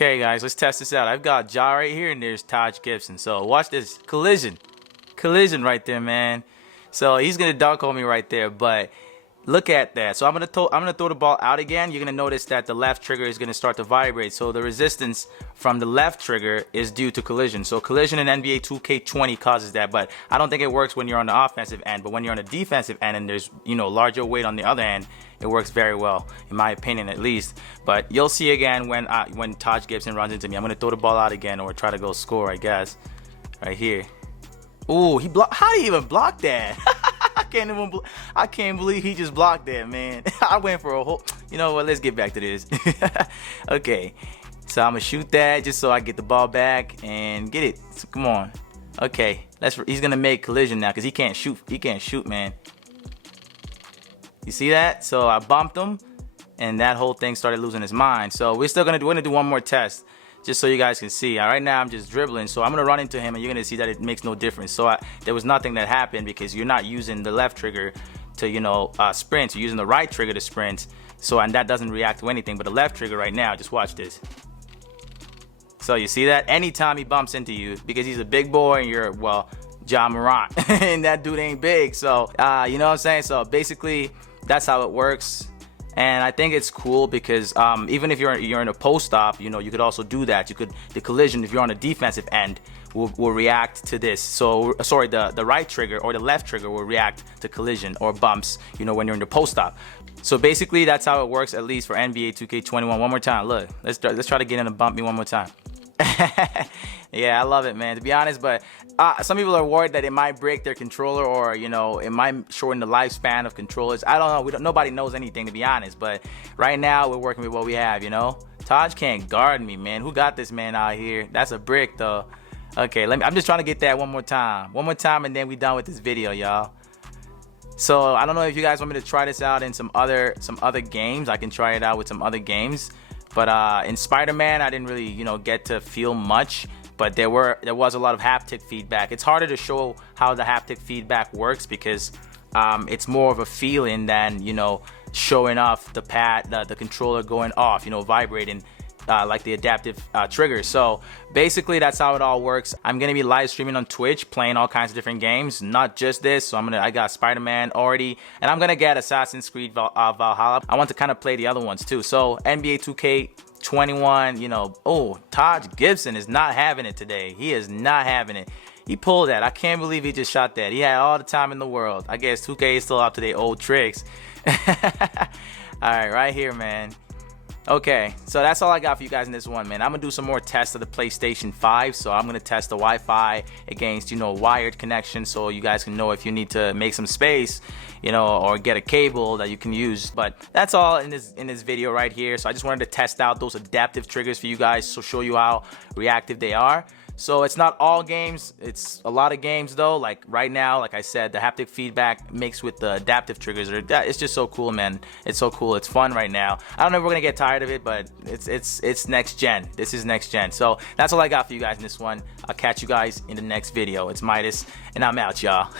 Okay, guys, let's test this out. I've got Ja right here, and there's Taj Gibson. So watch this collision right there, man. So he's gonna dunk on me right there, but look at that. So I'm gonna throw the ball out again. You're gonna notice that the left trigger is gonna start to vibrate. So the resistance from the left trigger is due to collision. So collision in NBA 2K20 causes that, but I don't think it works when you're on the offensive end. But when you're on the defensive end and there's larger weight on the other end, it works very well, in my opinion at least. But you'll see again when Taj Gibson runs into me. I'm gonna throw the ball out again or try to go score, I guess. Right here. Ooh, he blocked. How did he even block that? I can't believe he just blocked that, man. I went for a whole. You know what? Let's get back to this. Okay, so I'm gonna shoot that just so I get the ball back and get it. So, come on. Okay, he's gonna make collision now because he can't shoot. He can't shoot, man. You see that? So I bumped him, and that whole thing started losing his mind. So we're gonna do one more test, just so you guys can see. Right now I'm just dribbling, so I'm gonna run into him, and you're gonna see that it makes no difference. So there was nothing that happened because you're not using the left trigger to sprint. You're using the right trigger to sprint. And that doesn't react to anything. But the left trigger right now, just watch this. So you see that? Anytime he bumps into you, because he's a big boy and you're Ja Morant, and that dude ain't big. So you know what I'm saying? So basically, that's how it works. And I think it's cool because even if you're in a post op, you could also do that. The collision, if you're on a defensive end, will react to this. So sorry, the right trigger or the left trigger will react to collision or bumps, when you're in the post op. So basically, that's how it works, at least for NBA 2K21. One more time, look. Let's try to get in and bump me one more time. Yeah, I love it, man, to be honest. But some people are worried that it might break their controller, or it might shorten the lifespan of controllers. I don't know. Nobody knows anything, to be honest. But right now we're working with what we have. Taj can't guard me, man. Who got this man out here? That's a brick, though. Okay, I'm just trying to get that one more time, and then we done with this video, y'all. So I don't know if you guys want me to try this out in some other games. I can try it out with some other games. But in Spider-Man, I didn't really, get to feel much. But there was a lot of haptic feedback. It's harder to show how the haptic feedback works because it's more of a feeling than showing off the controller going off, vibrating like the adaptive triggers. So basically, that's how it all works. I'm gonna be live streaming on Twitch, playing all kinds of different games, not just this. So I got Spider-Man already, and I'm gonna get Assassin's Creed Valhalla. I want to kind of play the other ones too. So NBA 2K21, oh, Taj Gibson is not having it today. He is not having it. He pulled that. I can't believe he just shot that. He had all the time in the world. I guess 2K is still up to their old tricks. All right, right here, man. Okay, so that's all I got for you guys in this one, man. I'm gonna do some more tests of the PlayStation 5. So I'm gonna test the Wi-Fi against wired connection, so you guys can know if you need to make some space, or get a cable that you can use. But that's all in this video right here. So I just wanted to test out those adaptive triggers for you guys, so show you how reactive they are. So it's not all games, it's a lot of games though. Like right now, like I said, the haptic feedback mixed with the adaptive triggers, it's just so cool, man. It's so cool, it's fun right now. I don't know if we're gonna get tired of it, but it's next gen. This is next gen. So that's all I got for you guys in this one. I'll catch you guys in the next video. It's Midas, and I'm out, y'all.